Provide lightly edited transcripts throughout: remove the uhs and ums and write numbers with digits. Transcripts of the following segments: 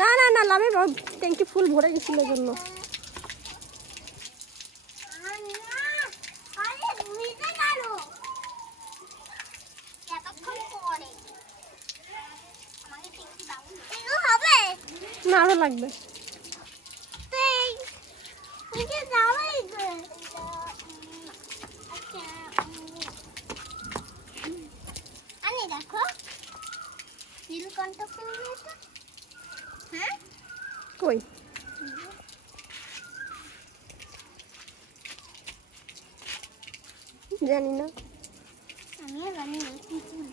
না না না, লাভে ট্যাঙ্কি ফুল ভরে গেছিল জন্য। না আরো লাগবে। দেখো নীলকণ্ঠ ফুল এটা। হ্যাঁ কই জানি না, আমিও জানি না কি ফুল।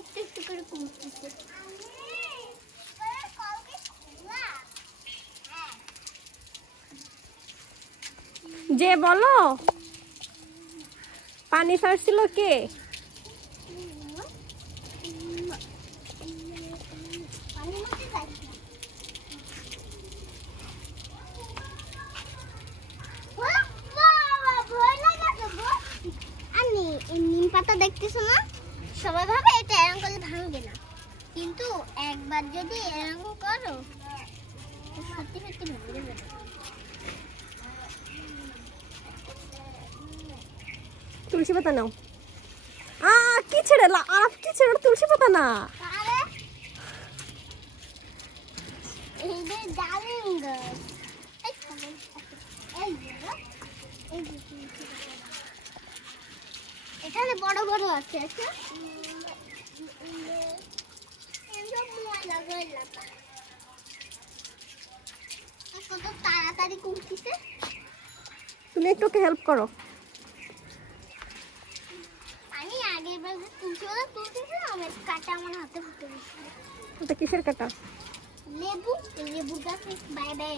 একটু একটু করে কুমড়তেছে। যে বলো পানি ছাড়ছিল কে? নিম পাতা দেখতেছো না, সবাই ভাবে এটা এরকম করলে ভাঙবে না, কিন্তু একবার যদি এরকম করো সত্যি সত্যি ভেঙে যাবে। তুলসী পাতা নাও। কি ছেড়ে কি ছেড়ে, তুলসী পাতা না। এই যে ডালিম গাছ, এখানে বড় বড় আছে। কত তাড়াতাড়ি কুমড়িতে। তুমি একটু ওকে হেল্প করো। আমি আগের বার তুলছিলাম আমার কাটা আমার হাতে ফুটে গেছে। ওটা কিসের কাটা? লেবু, লেবু গাছ বাই বাই।